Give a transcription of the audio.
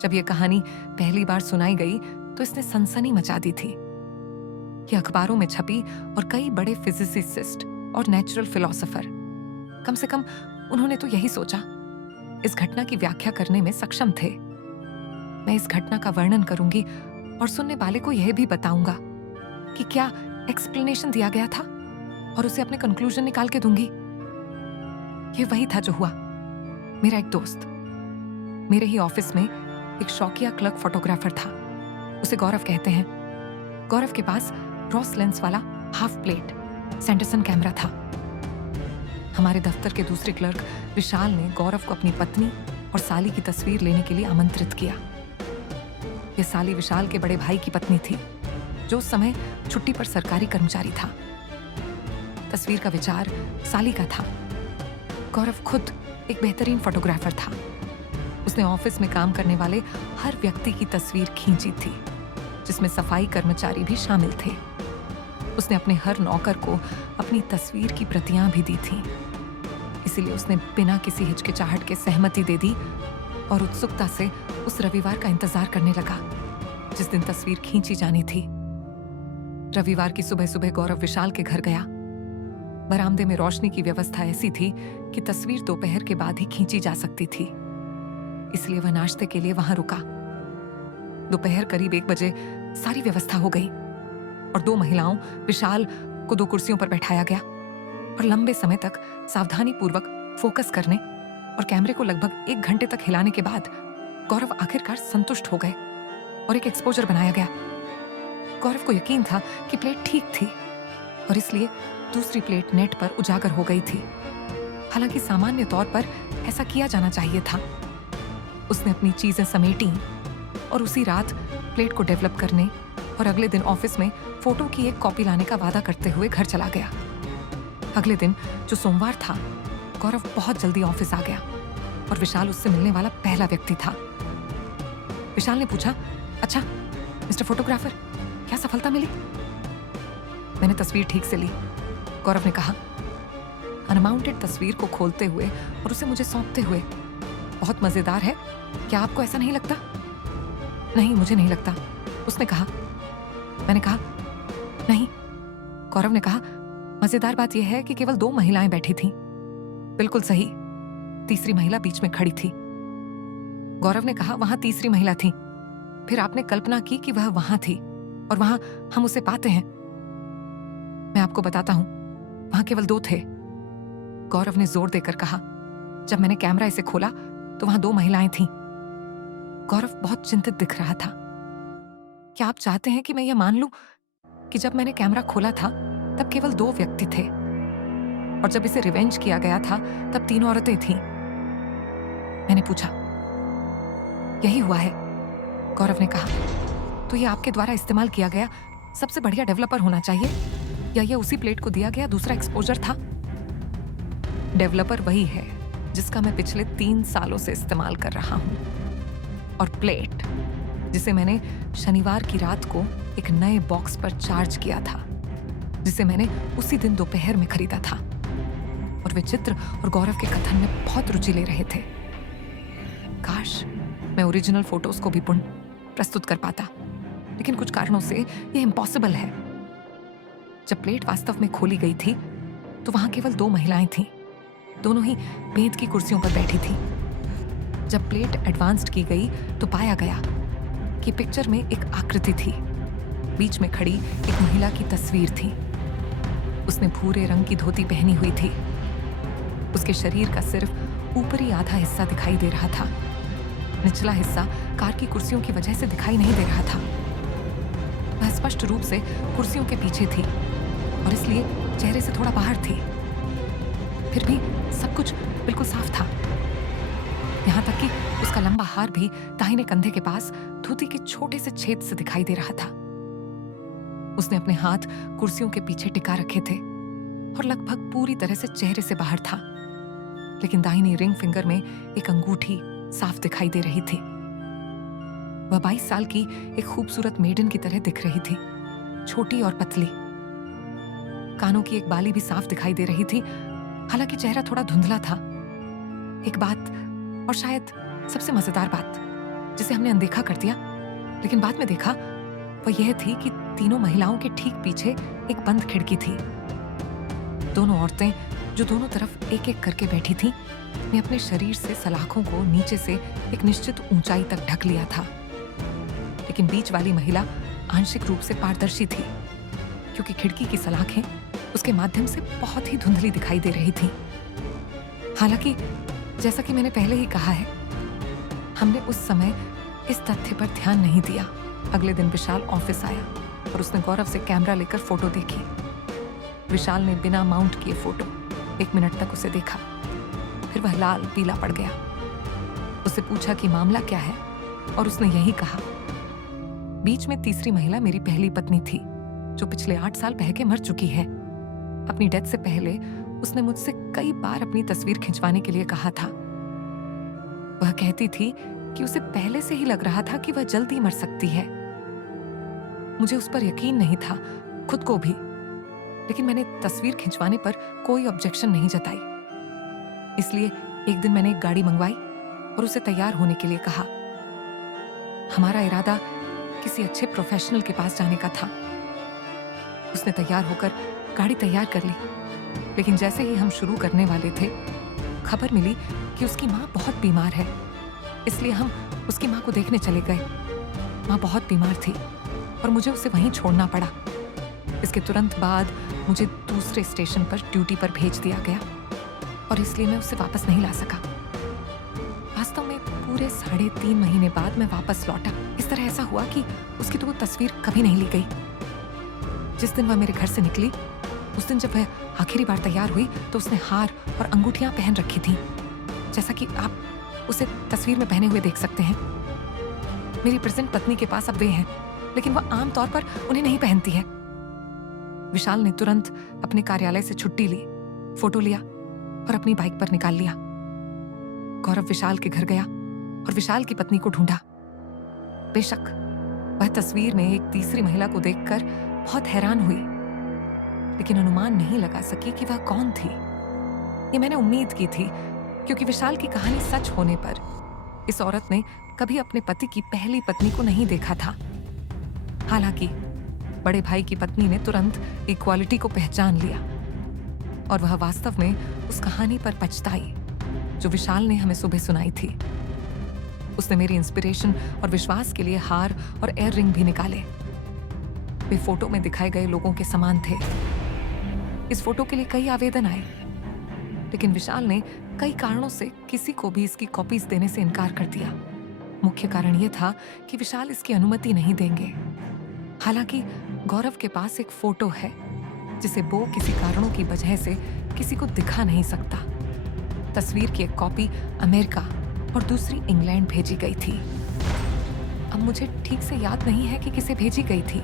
जब ये कहानी पहली बार सुनाई गई तो इसने सनसनी मचा दी थी। ये अखबारों में छपी और कई बड़े फिजिसिस्ट और नेचुरल फिलोसोफर, कम से कम उन्होंने तो यही सोचा, इस घटना की व्याख्या करने में सक्षम थे। मैं इस घटना का वर्णन करूंगी और सुनने वाले को यह भी बताऊंगा कि क्या एक्सप्लेनेशन दिया गया था और उसे अपने कंक्लूजन निकाल के दूंगी। ये वही था जो हुआ। मेरा एक दोस्त मेरे ही ऑफिस में एक शौकिया क्लर्क फोटोग्राफर था। उसे गौरव कहते हैं। गौरव के पास क्रॉस लेंस वाला हाफ प्लेट सैंडरसन कैमरा था। हमारे दफ्तर के दूसरे क्लर्क विशाल ने गौरव को अपनी पत्नी और साली की तस्वीर लेने के लिए आमंत्रित किया। यह साली विशाल के बड़े भाई की पत्नी थी, जो उस समय छुट्टी पर सरकारी कर्मचारी था। तस्वीर का विचार साली का था। गौरव खुद एक बेहतरीन फोटोग्राफर था। उसने ऑफिस में काम करने वाले हर व्यक्ति की तस्वीर खींची थी, जिसमें सफाई कर्मचारी भी शामिल थे। उसने अपने हर नौकर को अपनी तस्वीर की प्रतियां भी दी थीं। इसीलिए उसने बिना किसी हिचकिचाहट के सहमति दे दी और उत्सुकता से उस रविवार का इंतजार करने लगा जिस दिन तस्वीर खींची जानी थी। रविवार की सुबह सुबह गौरव विशाल के घर गया। बरामदे में रोशनी की व्यवस्था ऐसी थी कि तस्वीर दोपहर के बाद ही खींची जा सकती थी, इसलिए वह नाश्ते के लिए वहां रुका। दोपहर करीब 1 बजे सारी व्यवस्था हो गई और 2 महिलाओं विशाल को 2 कुर्सियों पर बैठाया गया और लंबे समय तक सावधानी पूर्वक फोकस करने और कैमरे को लगभग 1 घंटे तक हिलाने के बाद गौरव आखिरकार संतुष्ट हो गए और एक एक्सपोजर बनाया गया। गौरव को यकीन था कि प्लेट ठीक थी और इसलिए दूसरी प्लेट नेट पर उजागर हो गई थी। हालांकि सामान्य तौर पर ऐसा किया जाना चाहिए था। उसने अपनी चीजें समेटी और उसी रात प्लेट को डेवलप करने और अगले दिन ऑफिस में फोटो की एक कॉपी लाने का वादा करते हुए घर चला गया। अगले दिन जो सोमवार था, गौरव बहुत जल्दी ऑफिस आ गया और विशाल उससे मिलने वाला पहला व्यक्ति था। विशाल ने पूछा, अच्छा मिस्टर फोटोग्राफर, क्या सफलता मिली? मैंने तस्वीर ठीक से ली, गौरव ने कहा, अनमाउंटेड तस्वीर को खोलते हुए और उसे मुझे सौंपते हुए। बहुत मजेदार है, क्या आपको ऐसा नहीं लगता? नहीं, मुझे नहीं लगता, उसने कहा। मैंने कहा, नहीं। गौरव ने कहा, मजेदार बात यह है कि केवल 2 महिलाएं बैठी थीं। बिल्कुल सही, तीसरी महिला बीच में खड़ी थी। गौरव ने कहा, वहां तीसरी महिला थी। फिर आपने कल्पना की कि वह वहां थी और वहां हम उसे पाते हैं। मैं आपको बताता हूं, वहां केवल 2 थे, गौरव ने जोर देकर कहा। जब मैंने कैमरा इसे खोला तो वहां 2 महिलाएं थीं। गौरव बहुत चिंतित दिख रहा था। क्या आप चाहते हैं कि मैं यह मान लूं कि जब मैंने कैमरा खोला था तब केवल 2 व्यक्ति थे और जब इसे रिवेंज किया गया था तब 3 औरतें थीं? मैंने पूछा। यही हुआ है, गौरव ने कहा। तो यह आपके द्वारा इस्तेमाल किया गया सबसे बढ़िया डेवलपर होना चाहिए, या यह उसी प्लेट को दिया गया दूसरा एक्सपोजर था? डेवलपर वही है जिसका मैं पिछले 3 सालों से इस्तेमाल कर रहा हूं, और प्लेट जिसे मैंने शनिवार की रात को एक नए बॉक्स पर चार्ज किया था, जिसे मैंने उसी दिन दोपहर में खरीदा था। और वे चित्र और गौरव के कथन में बहुत रुचि ले रहे थे। काश मैं ओरिजिनल फोटोज को भी पुनः प्रस्तुत कर पाता, लेकिन कुछ कारणों से यह इम्पॉसिबल है। जब प्लेट वास्तव में खोली गई थी तो वहां केवल 2 महिलाएं थीं। दोनों ही मेज की कुर्सियों पर बैठी थीं। जब प्लेट एडवांस्ड की गई तो पाया गया कि पिक्चर में एक आकृति थी। बीच में खड़ी एक महिला की तस्वीर थी। उसने भूरे रंग की धोती पहनी हुई थी। उसके शरीर का सिर्फ ऊपरी आधा हिस्सा दिखाई दे रहा था। निचला हिस्सा कार की कुर्सियों की वजह से दिखाई नहीं दे रहा था। वह स्पष्ट रूप से कुर्सियों के पीछे थी और इसलिए चेहरे से थोड़ा बाहर थी। फिर भी सब कुछ बिल्कुल साफ था, यहां तक कि उसका लंबा हार भी दाहिने कंधे के पास धोती के छोटे से छेद से दिखाई दे रहा था। उसने अपने हाथ कुर्सियों के पीछे टिका रखे थे और लगभग पूरी तरह से चेहरे से बाहर था, लेकिन दाहिनी रिंग फिंगर में एक अंगूठी साफ दिखाई दे रही थी। वह 22 साल की एक खूबसूरत मेडन की तरह दिख रही थी, छोटी और पतली। कानों की एक बाली भी साफ दिखाई दे रही थी, हालांकि चेहरा थोड़ा धुंधला था। एक बात, और शायद सबसे मजेदार बात, जिसे हमने अनदेखा कर दिया, लेकिन बाद में देखा वह यह थी कि तीनों महिलाओं के ठीक पीछे एक बंद खिड़की थी। दोनों औरतें जो दोनों तरफ एक एक करके बैठी थीं, ने अपने शरीर से सलाखों को नीचे से एक निश्चित ऊंचाई तक ढक लिया था, लेकिन बीच वाली महिला आंशिक रूप से पारदर्शी थी, क्योंकि खिड़की की सलाखें उसके माध्यम से बहुत ही धुंधली दिखाई दे रही थीं। हालांकि जैसा कि मैंने पहले ही कहा है, हमने उस समय इस तथ्य पर ध्यान नहीं दिया। अगले दिन विशाल ऑफिस आया और उसने गौरव से कैमरा लेकर फोटो देखी। विशाल ने बिना माउंट किए फोटो 1 मिनट तक उसे देखा, फिर वह लाल पीला पड़ गया। उससे पूछा कि मामला क्या है, और उसने यही कहा, बीच में तीसरी महिला मेरी पहली पत्नी थी, जो पिछले 8 साल बह के मर चुकी है। अपनी डेथ से पहले उसने मुझसे कई बार अपनी तस्वीर खिंचवाने के लिए कहा था। वह कहती थी कि उसे पहले से ही लग रहा था कि वह जल्दी मर सकती है। मुझे उस पर यकीन नहीं था, खुद को भी, लेकिन मैंने तस्वीर खिंचवाने पर कोई ऑब्जेक्शन नहीं जताई। इसलिए एक दिन मैंने एक गाड़ी मंगवाई और उसे तैयार होने के लिए कहा। हमारा इरादा किसी अच्छे प्रोफेशनल के पास जाने का था। उसने तैयार होकर गाड़ी तैयार कर ली, लेकिन जैसे ही हम शुरू करने वाले थे, खबर मिली कि उसकी माँ बहुत बीमार है। इसलिए हम उसकी माँ को देखने चले गए। माँ बहुत बीमार थी और मुझे उसे वहीं छोड़ना पड़ा। इसके तुरंत बाद मुझे दूसरे स्टेशन पर ड्यूटी पर भेज दिया गया और इसलिए मैं उसे वापस नहीं ला सका। वास्तव में पूरे 3.5 महीने बाद मैं वापस लौटा। इस तरह ऐसा हुआ कि उसकी तो वो तस्वीर कभी नहीं ली गई। जिस दिन वह मेरे घर से निकली, उस दिन जब वह आखिरी बार तैयार हुई तो उसने हार और अंगूठियां पहन रखी थीं, जैसा कि आप उसे तस्वीर में पहने हुए देख सकते हैं। मेरी प्रेजेंट पत्नी के पास अब वे हैं, लेकिन वह आम तौर पर उन्हें नहीं पहनती है। विशाल ने तुरंत अपने कार्यालय से छुट्टी ली, फोटो लिया और अपनी बाइक पर निकाल लिया। गौरव विशाल के घर गया और विशाल की पत्नी को ढूंढा। बेशक वह तस्वीर में एक तीसरी महिला को देखकर बहुत हैरान हुई, लेकिन अनुमान नहीं लगा सकी कि वह कौन थी। ये मैंने उम्मीद की थी, क्योंकि विशाल की कहानी सच होने पर इस औरत ने कभी अपने पति की पहली पत्नी को नहीं देखा था। हालांकि बड़े भाई की पत्नी ने तुरंत इक्वालिटी को पहचान लिया और वह वास्तव में उस कहानी पर पछताई जो विशाल ने हमें सुबह सुनाई थी। उसने मेरी इंस्पिरेशन और विश्वास के लिए हार और एयर रिंग भी निकाले। वे फोटो में दिखाए गए लोगों के समान थे। इस फोटो के लिए कई आवेदन आए, लेकिन विशाल ने कई कारणों से किसी को भी इसकी कॉपीज देने से इनकार कर दिया। मुख्य कारण यह था कि विशाल इसकी अनुमति नहीं देंगे। हालांकि गौरव के पास एक फोटो है जिसे वो किसी कारणों की वजह से किसी को दिखा नहीं सकता। तस्वीर की एक कॉपी अमेरिका और दूसरी इंग्लैंड भेजी गई थी। अब मुझे ठीक से याद नहीं है कि किसे भेजी गई थी,